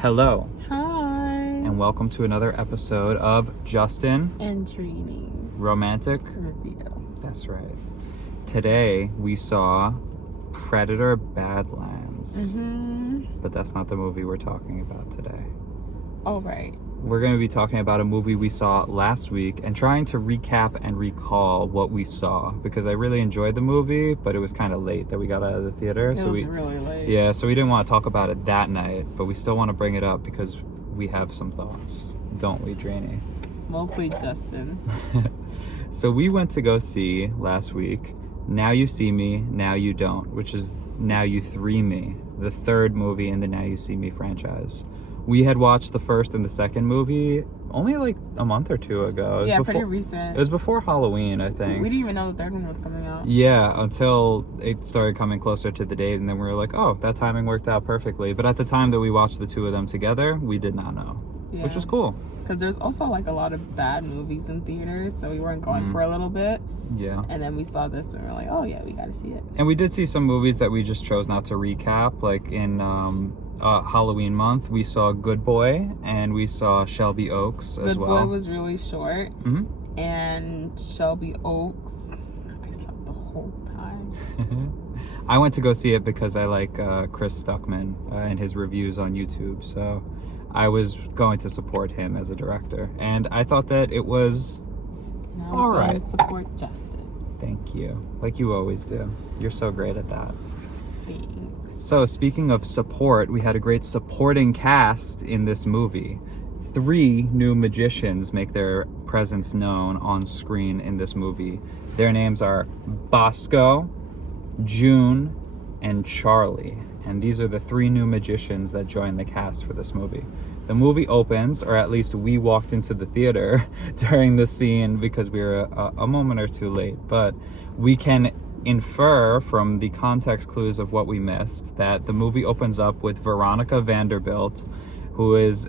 Hello. Hi. And welcome to another episode of Justin and Dreeny Romantic Review. That's right. Today we saw Predator Badlands. But that's not the movie we're talking about today. Oh, right. We're going to be talking about a movie we saw last week and trying to recap and recall what we saw, because I really enjoyed the movie, but it was kind of late that we got out of the theater. It was really late. Yeah, so we didn't want to talk about it that night, but we still want to bring it up because we have some thoughts, don't we, Dreeny? Mostly Justin. So we went to go see last week Now You See Me, Now You Don't, which is Now You Three Me, the third movie in the Now You See Me franchise. We had watched the first and the second movie only like a month or two ago. Yeah, pretty recent. It was before Halloween, I think. We didn't even know the third one was coming out. Yeah, until it started coming closer to the date, and then we were like, oh, that timing worked out perfectly. But at the time that we watched the two of them together, we did not know, which was cool. Because there's also like a lot of bad movies in theaters, so we weren't going for a little bit. Yeah. And then we saw this and we were like, oh yeah, we gotta see it. And we did see some movies that we just chose not to recap, like in Halloween month, we saw Good Boy and we saw Shelby Oaks as well. Good Boy was really short. And Shelby Oaks, I slept the whole time. I went to go see it because I like Chris Stuckman and his reviews on YouTube, so I was going to support him as a director, and I thought that it was all right. To support Justin. Thank you, like you always do. You're so great at that. Thanks. So speaking of support, we had a great supporting cast in this movie. 3 new magicians make their presence known on screen in this movie. Their names are Bosco, June, and Charlie. And these are the 3 new magicians that join the cast for this movie. The movie opens, or at least we walked into the theater during the scene because we were a moment or two late, but we can infer from the context clues of what we missed that the movie opens up with Victoria Vanderbuilt, who is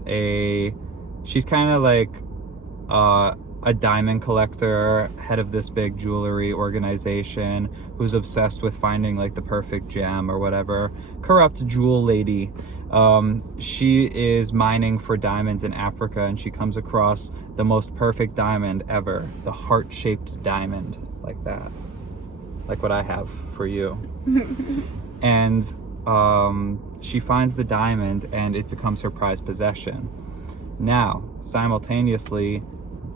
she's kind of like a diamond collector, head of this big jewelry organization, who's obsessed with finding like the perfect gem or whatever. Corrupt jewel lady. She is mining for diamonds in Africa, and she comes across the most perfect diamond ever, the heart-shaped diamond, like that, like what I have for you. And she finds the diamond and it becomes her prized possession. Now, simultaneously,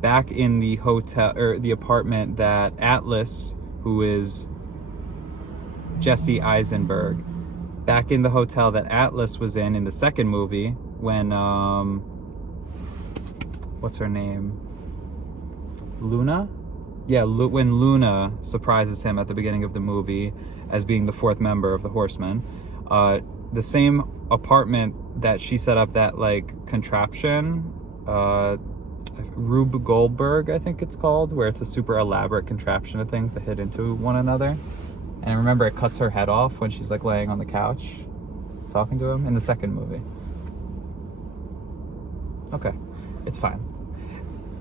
back in the hotel, or the apartment that Atlas, who is Jessie Eisenberg, back in the hotel that Atlas was in the second movie, when what's her name, Luna? Yeah, when Luna surprises him at the beginning of the movie as being the 4th member of the Horsemen, the same apartment that she set up that like contraption, Rube Goldberg, I think it's called, where it's a super elaborate contraption of things that hit into one another. And I remember it cuts her head off when she's like laying on the couch talking to him in the second movie. Okay, it's fine.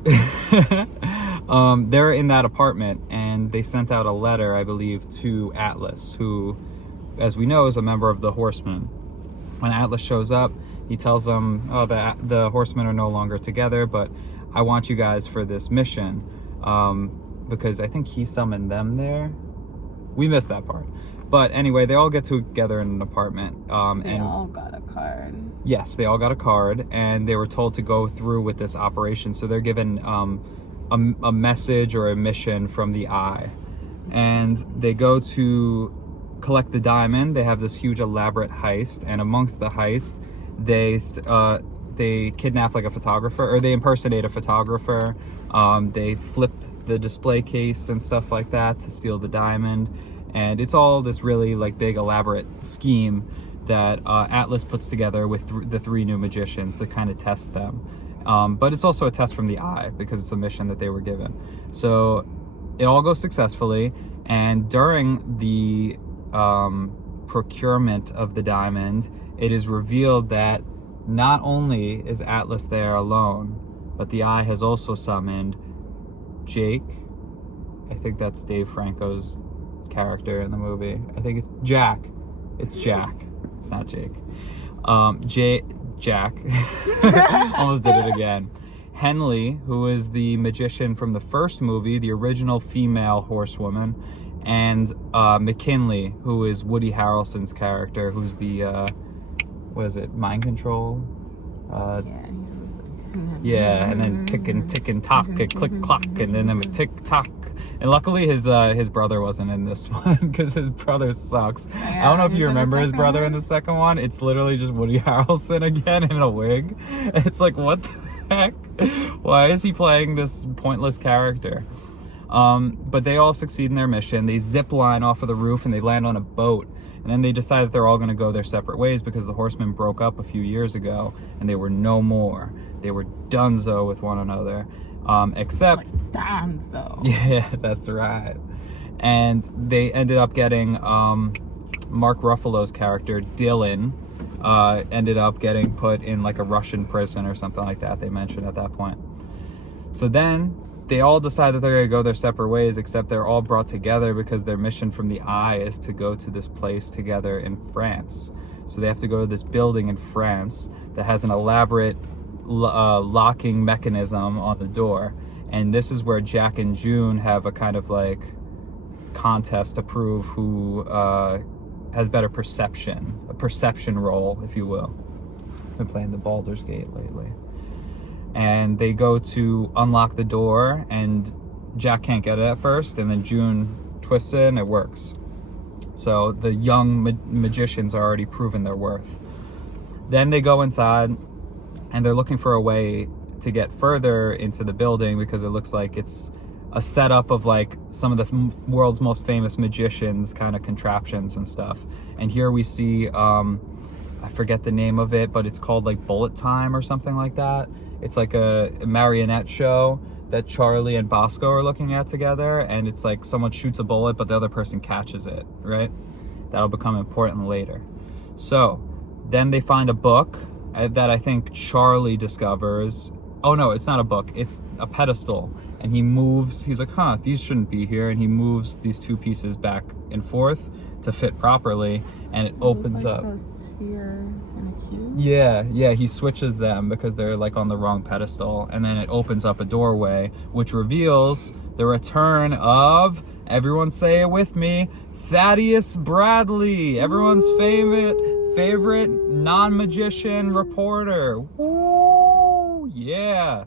They're in that apartment, and they sent out a letter, I believe, to Atlas, who, as we know, is a member of the Horsemen. When Atlas shows up, he tells them, oh, the Horsemen are no longer together, but I want you guys for this mission, because I think he summoned them there. We missed that part. But anyway, they all get together in an apartment. They all got a card. Yes, they all got a card, and they were told to go through with this operation. So they're given a message or a mission from the Eye. And they go to collect the diamond. They have this huge elaborate heist, and amongst the heist, they kidnap like a photographer, or they impersonate a photographer. They flip the display case and stuff like that to steal the diamond, and it's all this really like big elaborate scheme that Atlas puts together with the 3 new magicians to kind of test them. But it's also a test from the Eye because it's a mission that they were given. So it all goes successfully, and during the procurement of the diamond, it is revealed that not only is Atlas there alone, but the Eye has also summoned Jake. I think that's Dave Franco's character in the movie. I think it's Jack. It's Jack. It's not Jake. Jack. Almost did it again. Henley, who is the magician from the first movie, the original female horsewoman, and McKinney, who is Woody Harrelson's character, who's the what is it, mind control? Yeah, and then tick and tock, and click clock, and then a tick tock. And luckily his brother wasn't in this one, because his brother sucks. I don't know if you remember his brother in the second one. It's literally just Woody Harrelson again in a wig. It's like, what the heck? Why is he playing this pointless character? But they all succeed in their mission. They zip line off of the roof and they land on a boat. And then they decide that they're all going to go their separate ways because the Horsemen broke up a few years ago and they were no more. They were donezo with one another. Except... Like donezo. Yeah, that's right. And they ended up getting Mark Ruffalo's character, Dylan, ended up getting put in like a Russian prison or something like that, they mentioned at that point. So then they all decide that they're going to go their separate ways, except they're all brought together because their mission from the Eye is to go to this place together in France. So they have to go to this building in France that has an elaborate locking mechanism on the door. And this is where Jack and June have a kind of like contest to prove who has better perception, a perception role, if you will. I've been playing the Baldur's Gate lately. And they go to unlock the door, and Jack can't get it at first, and then June twists it, and it works. So the young magicians are already proven their worth. Then they go inside, and they're looking for a way to get further into the building because it looks like it's a setup of like some of the world's most famous magicians kind of contraptions and stuff. And here we see, I forget the name of it, but it's called like Bullet Time or something like that. It's like a marionette show that Charlie and Bosco are looking at together, and it's like someone shoots a bullet but the other person catches it, right? That'll become important later. So then they find a book that I think Charlie discovers. Oh no, it's not a book, it's a pedestal. And he moves, he's like, huh, these shouldn't be here. And he moves these two pieces back and forth to fit properly, and it opens like up. A sphere and a cube? Yeah, he switches them because they're like on the wrong pedestal, and then it opens up a doorway, which reveals the return of, everyone say it with me, Thaddeus Bradley, everyone's favorite non-magician reporter. Woo! Yeah.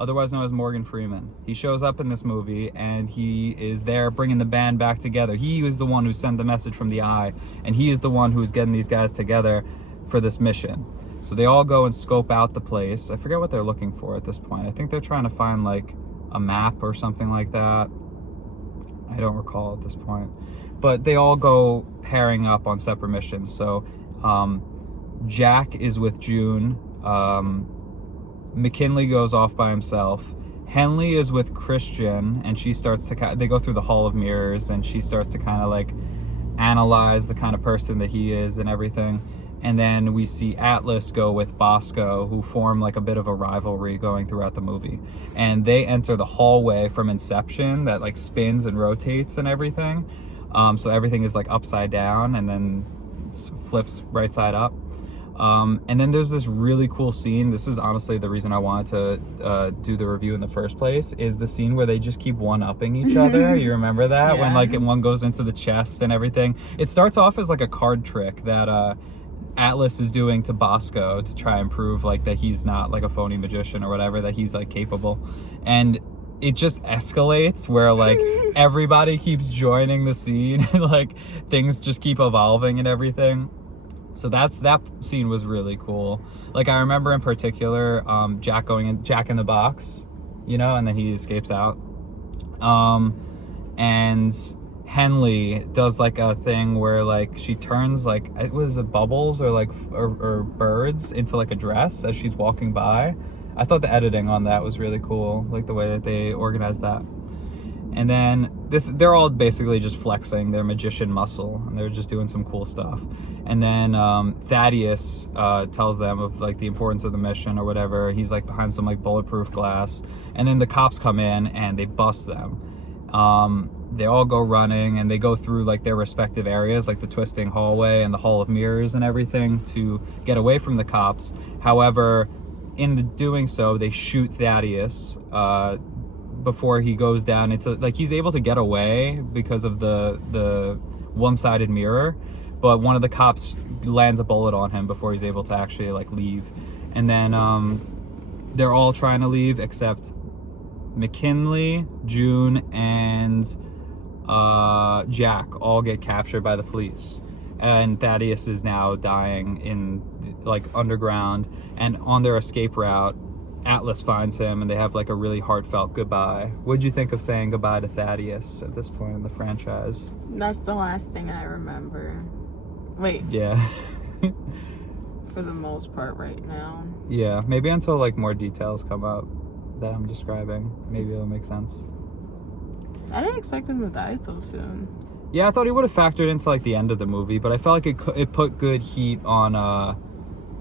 Otherwise known as Morgan Freeman. He shows up in this movie and he is there bringing the band back together. He was the one who sent the message from the Eye, and he is the one who's getting these guys together for this mission. So they all go and scope out the place. I forget what they're looking for at this point. I think they're trying to find like a map or something like that. I don't recall at this point. But they all go pairing up on separate missions. So Jack is with June. McKinley goes off by himself. Henley is with Christian, and she starts to, they go through the Hall of Mirrors, and she starts to kind of like analyze the kind of person that he is and everything. And then we see Atlas go with Bosco, who form like a bit of a rivalry going throughout the movie. And they enter the hallway from Inception that like spins and rotates and everything. So everything is like upside down and then flips right side up. And then there's this really cool scene. This is honestly the reason I wanted to do the review in the first place, is the scene where they just keep one-upping each other. You remember that? Yeah. When like one goes into the chest and everything. It starts off as like a card trick that Atlas is doing to Bosco to try and prove like that he's not like a phony magician or whatever, that he's like capable. And it just escalates where like everybody keeps joining the scene and like things just keep evolving and everything. So that scene was really cool. Like I remember in particular, Jack in the box, you know, and then he escapes out. And Henley does like a thing where like she turns like, it was bubbles or like or birds into like a dress as she's walking by. I thought the editing on that was really cool, like the way that they organized that. And then they're all basically just flexing their magician muscle, and they're just doing some cool stuff. And then Thaddeus tells them of like the importance of the mission or whatever. He's like behind some like bulletproof glass, and then the cops come in and they bust them. they all go running, and they go through like their respective areas, like the twisting hallway and the hall of mirrors and everything, to get away from the cops. However, in doing so, they shoot Thaddeus before he goes down. It's like he's able to get away because of the one-sided mirror, but one of the cops lands a bullet on him before he's able to actually like leave. And then they're all trying to leave except McKinley, June, and Jack all get captured by the police. And Thaddeus is now dying in like underground, and on their escape route, Atlas finds him, and they have like a really heartfelt goodbye. What'd you think of saying goodbye to Thaddeus at this point in the franchise? That's the last thing I remember. Wait. Yeah. For the most part right now. Yeah, maybe until like more details come up that I'm describing, maybe it'll make sense. I didn't expect him to die so soon. Yeah, I thought he would have factored into like the end of the movie, but I felt like it put good heat on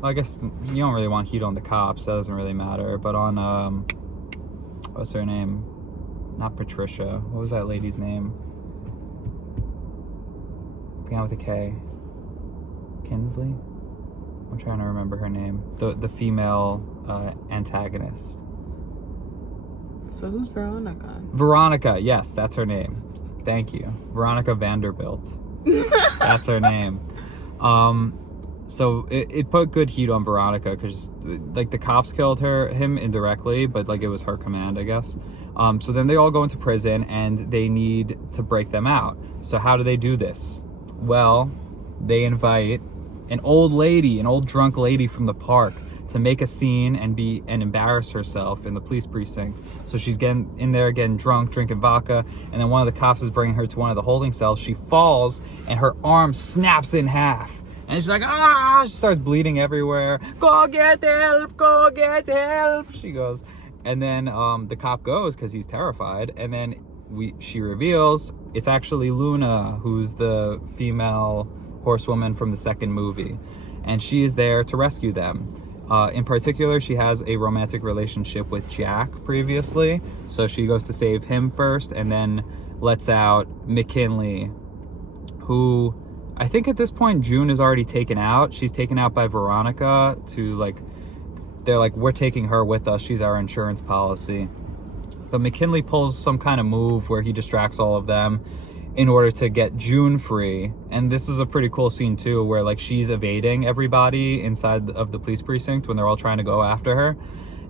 I guess you don't really want heat on the cops, that doesn't really matter, but on what's her name? Not Patricia. What was that lady's name? Began with a K. Kinsley? I'm trying to remember her name. The female antagonist. So who's Veronica? Veronica, yes, that's her name. Thank you. Veronica Vanderbuilt. That's her name. So it put good heat on Veronica because like the cops killed him indirectly, but like it was her command, I guess. So then they all go into prison and they need to break them out. So how do they do this? Well, they invite an old drunk lady from the park to make a scene and embarrass herself in the police precinct. So she's getting in there, getting drunk, drinking vodka, and then one of the cops is bringing her to one of the holding cells. She falls and her arm snaps in half. And she's like, ah! She starts bleeding everywhere. Go get help! Go get help! She goes. And then the cop goes because he's terrified. And then she reveals it's actually Luna, who's the female horsewoman from the second movie. And she is there to rescue them. In particular, she has a romantic relationship with Jack previously. So she goes to save him first and then lets out McKinley, who I think at this point June is already taken out. She's taken out by Veronica they're like, we're taking her with us. She's our insurance policy. But McKinley pulls some kind of move where he distracts all of them in order to get June free. And this is a pretty cool scene too, where like she's evading everybody inside of the police precinct when they're all trying to go after her.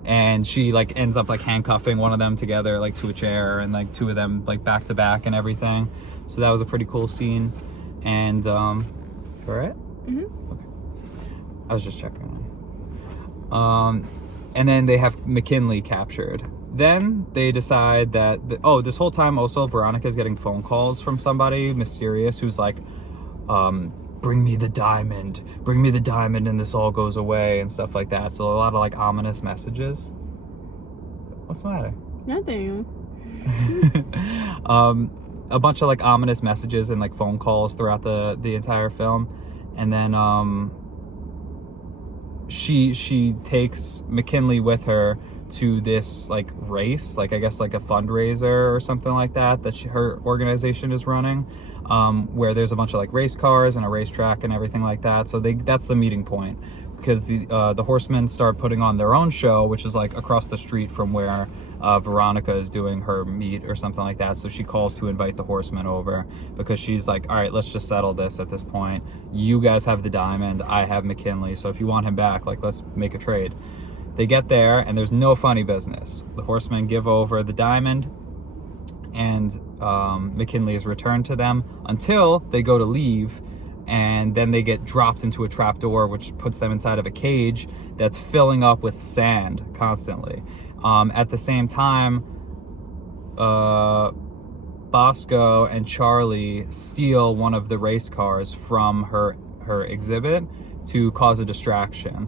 And she like ends up like handcuffing one of them together like to a chair, and like two of them like back to back and everything. So that was a pretty cool scene. And alright? Mm-hmm. Okay. I was just checking on you. And then they have McKinley captured. Then they decide that this whole time also Veronica's getting phone calls from somebody mysterious who's like, bring me the diamond, and this all goes away and stuff like that. So a lot of like ominous messages. What's the matter? Nothing. A bunch of like ominous messages and like phone calls throughout the entire film. And then she takes McKinley with her to this like race, like I guess like a fundraiser or something like that her organization is running, where there's a bunch of like race cars and a racetrack and everything like that. So that's the meeting point, because the Horsemen start putting on their own show, which is like across the street from where Veronica is doing her meet or something like that. So she calls to invite the Horsemen over because she's like, all right, let's just settle this at this point. You guys have the diamond, I have McKinley, so if you want him back, like let's make a trade. They get there and there's no funny business. The Horsemen give over the diamond and McKinley is returned to them until they go to leave, and then they get dropped into a trapdoor which puts them inside of a cage that's filling up with sand constantly. At the same time, Bosco and Charlie steal one of the race cars from her exhibit to cause a distraction.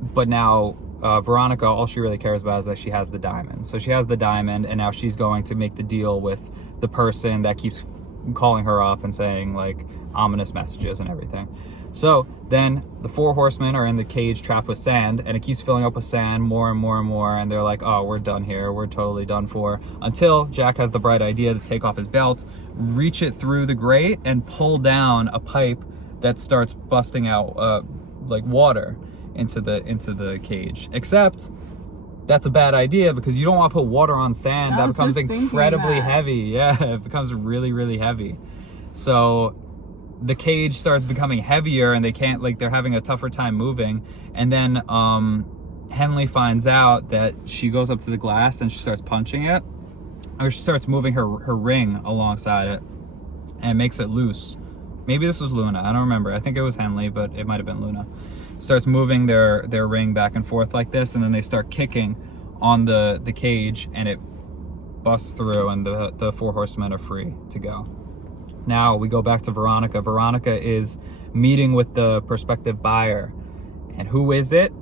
But now Veronica, all she really cares about is that she has the diamond. So she has the diamond, and now she's going to make the deal with the person that keeps calling her up and saying like ominous messages and everything. So then the 4 horsemen are in the cage trapped with sand, and it keeps filling up with sand more and more and more, and they're like, oh, we're done here, we're totally done for, until Jack has the bright idea to take off his belt, reach it through the grate, and pull down a pipe that starts busting out like water into the cage. Except that's a bad idea, because you don't want to put water on sand. That becomes incredibly heavy. Yeah, it becomes really, really heavy. So the cage starts becoming heavier, and they can't, like, they're having a tougher time moving. And then Henley finds out that she goes up to the glass and she starts punching it, or she starts moving her ring alongside it, and makes it loose. Maybe this was Luna, I don't remember. I think it was Henley, but it might have been Luna. Starts moving their ring back and forth like this, and then they start kicking on the cage, and it busts through, and the 4 horsemen are free to go. Now we go back to Veronica. Veronica is meeting with the prospective buyer. And who is it?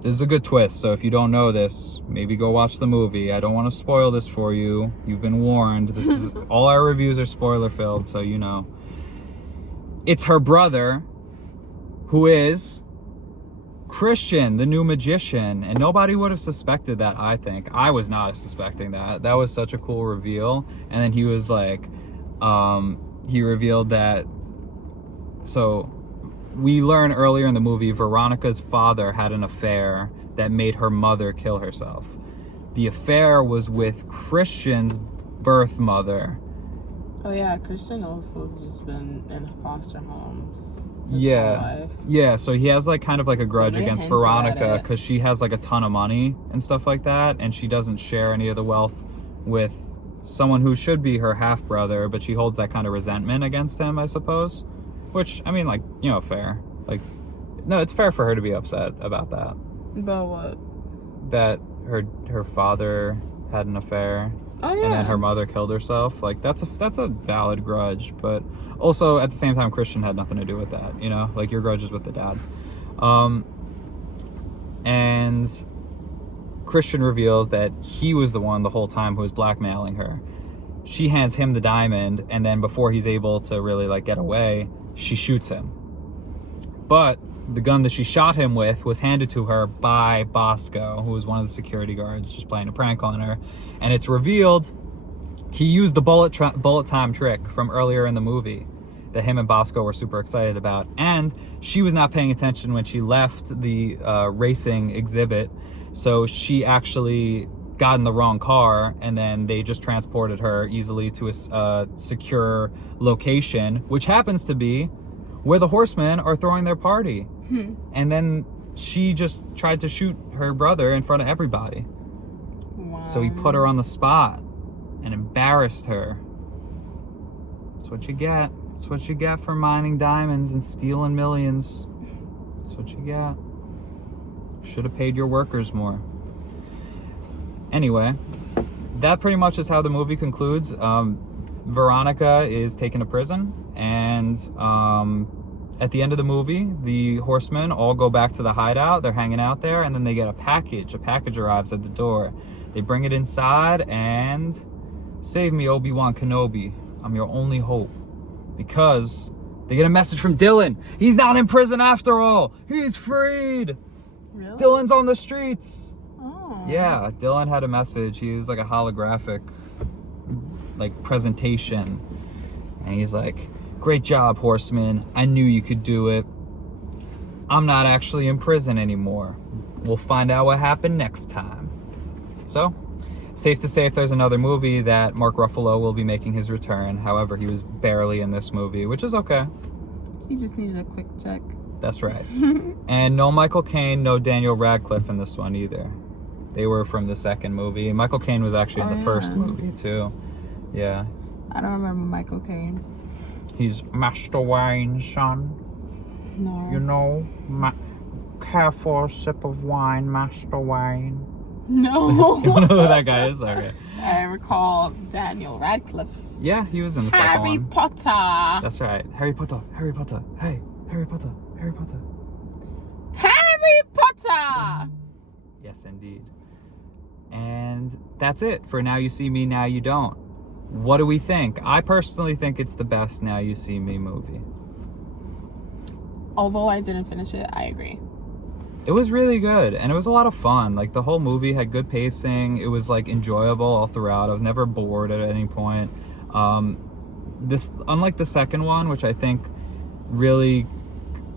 This is a good twist, so if you don't know this, maybe go watch the movie. I don't want to spoil this for you. You've been warned. This is all our reviews are spoiler filled, so you know. It's her brother, who is Christian, the new magician, and nobody would have suspected that. I think I was not suspecting that. That was such a cool reveal. And then he was like, he revealed that. So we learn earlier in the movie, Veronica's father had an affair that made her mother kill herself. The affair was with Christian's birth mother. Oh yeah, Christian also has just been in foster homes. Yeah, so he has like kind of like a grudge against Veronica, because she has like a ton of money and stuff like that, and she doesn't share any of the wealth with someone who should be her half brother, but she holds that kind of resentment against him, I suppose. Which, I mean, like, you know, fair. Like, no, it's fair for her to be upset about that. About what? That her father had an affair. Oh, yeah. And then her mother killed herself. Like, that's a valid grudge, but also at the same time, Christian had nothing to do with that, you know? Like, your grudge is with the dad. And Christian reveals that he was the one the whole time who was blackmailing her. She hands him the diamond, and then before he's able to really, like, get away, she shoots him. But the gun that she shot him with was handed to her by Bosco, who was one of the security guards just playing a prank on her. And it's revealed he used the bullet time trick from earlier in the movie that him and Bosco were super excited about. And she was not paying attention when she left the racing exhibit, so she actually got in the wrong car, and then they just transported her easily to a secure location, which happens to be where the Horsemen are throwing their party. And then she just tried to shoot her brother in front of everybody. Wow. So he put her on the spot and embarrassed her. That's what you get. That's what you get for mining diamonds and stealing millions. That's what you get. Should have paid your workers more. Anyway, that pretty much is how the movie concludes. Veronica is taken to prison, and at the end of the movie, the Horsemen all go back to the hideout. They're hanging out there, and then they get a package. A package arrives at the door. They bring it inside, and save me, Obi-Wan Kenobi. I'm your only hope. Because they get a message from Dylan. He's not in prison after all. He's freed. Really? Dylan's on the streets. Oh. Yeah, Dylan had a message. He was like a holographic, like, presentation. And he's like, great job, Horseman. I knew you could do it. I'm not actually in prison anymore. We'll find out what happened next time. So, safe to say if there's another movie that Mark Ruffalo will be making his return. However, he was barely in this movie, which is okay. He just needed a quick check. That's right. And no Michael Caine, no Daniel Radcliffe in this one either. They were from the second movie. Michael Caine was actually in the first movie too. Yeah. I don't remember Michael Caine. He's Master Wayne's son. No. You know, careful sip of wine, Master Wayne. No. You don't know who that guy is? Okay. I recall Daniel Radcliffe. Yeah, he was in the second one. Harry Potter. That's right. Harry Potter. Harry Potter. Hey, Harry Potter. Harry Potter. Harry Potter! Yes, indeed. And that's it for Now You See Me, Now You Don't. What do we think? I personally think it's the best Now You See Me movie. although I didn't finish it, I agree. It was really good, and it was a lot of fun. Like, the whole movie had good pacing. It was, like, enjoyable all throughout. I was never bored at any point. Unlike the second one, which I think really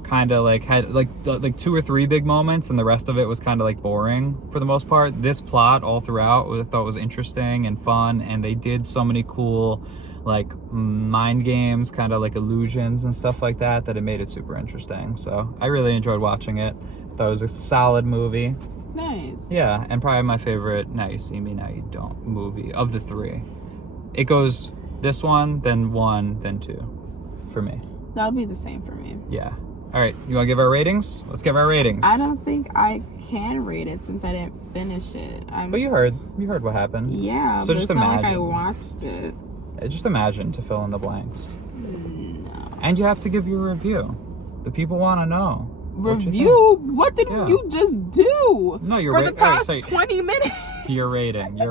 kind of, like, had, like 2 or 3 big moments, and the rest of it was kind of, like, boring for the most part. This plot all throughout I thought was interesting and fun, and they did so many cool, like, mind games, kind of like illusions and stuff like that, that it made it super interesting. So I really enjoyed watching it. Thought it was a solid movie. Nice. Yeah, and probably my favorite Now You See Me, Now You Don't movie of the 3. It goes this one, then 1, then 2 for me. That'll be the same for me. Yeah. All right, you want to give our ratings? Let's give our ratings. I don't think I can rate it since I didn't finish it. But you heard what happened. Yeah, so but just it's not imagine. like I watched it. Just imagine to fill in the blanks. No. And you have to give your review. The people want to know. Review? What did you just do? No, you're for the past 20 minutes. Your rating. You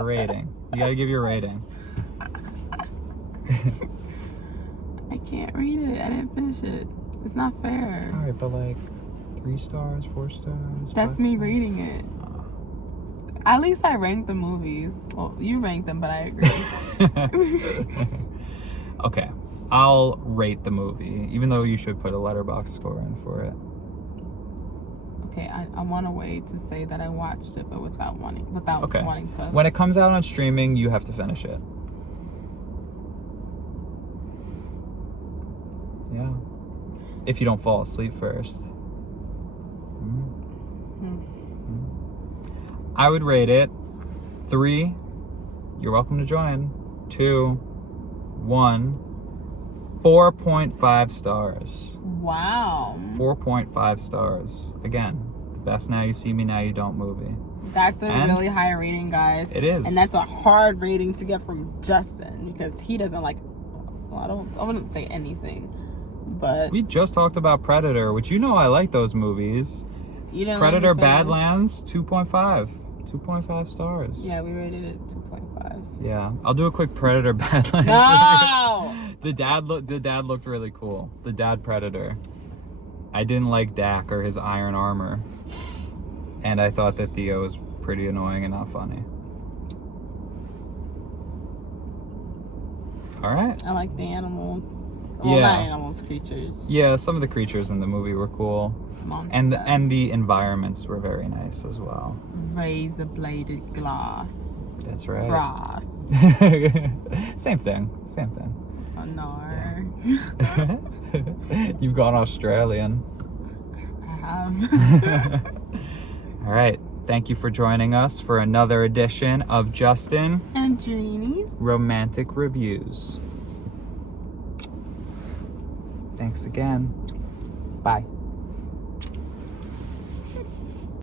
gotta give your rating. I can't read it. I didn't finish it. It's not fair. All right, but like 3 stars, 4 stars. That's me reading it. At least I ranked the movies. Well, you ranked them, but I agree. Okay, I'll rate the movie, even though you should put a letterbox score in for it. Okay, I want a way to say that I watched it, but without wanting to. When it comes out on streaming, you have to finish it. Yeah. If you don't fall asleep first. I would rate it 3. You're welcome to join. 2, 1, 4.5 stars. Wow. 4.5 stars. Again, the best Now You See Me, Now You Don't movie. That's a really high rating, guys. It is. And that's a hard rating to get from Justin because he doesn't like, well, I wouldn't say anything, but. We just talked about Predator, which I like those movies. You didn't Predator like Badlands, 2.5. 2.5 stars. Yeah, we rated it 2.5. Yeah. I'll do a quick Predator Badlands. No! The dad looked really cool. The dad Predator. I didn't like Dak or his iron armor. And I thought that Theo was pretty annoying and not funny. All right. I like the animals. Well, not animals, creatures. Yeah, some of the creatures in the movie were cool. Monsters. And the environments were very nice as well. Razor-bladed glass. That's right. Grass. Same thing. Oh, no. Yeah. You've gone Australian. I have. All right. Thank you for joining us for another edition of Justin and Dreenys Romantic Reviews. Thanks again. Bye.